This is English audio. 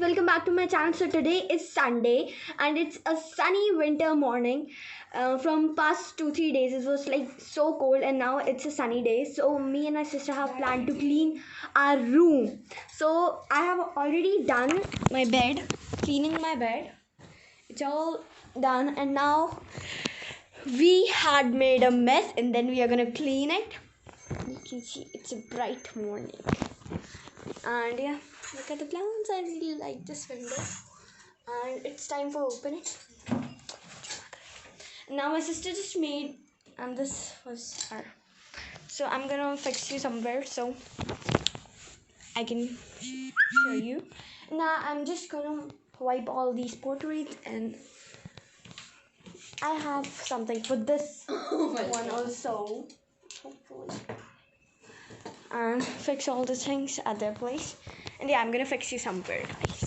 Welcome back to my channel. So today is Sunday and it's a sunny winter morning. From past 2-3 days it was like so cold, and now it's a sunny day. So me and my sister have planned to clean our room. So I have already done my bed, cleaning my bed. It's all done, and now we had made a mess, and then we are gonna clean it. You can see it's a bright morning. And yeah, look at the plants. I really like this window. And it's time for opening. Now my sister just made, and this was her. So I'm gonna fix you somewhere so I can show you. Now I'm just gonna wipe all these portraits, and I have something for this one also. Hopefully. And fix all the things at their place. And yeah, I'm gonna fix you somewhere, guys.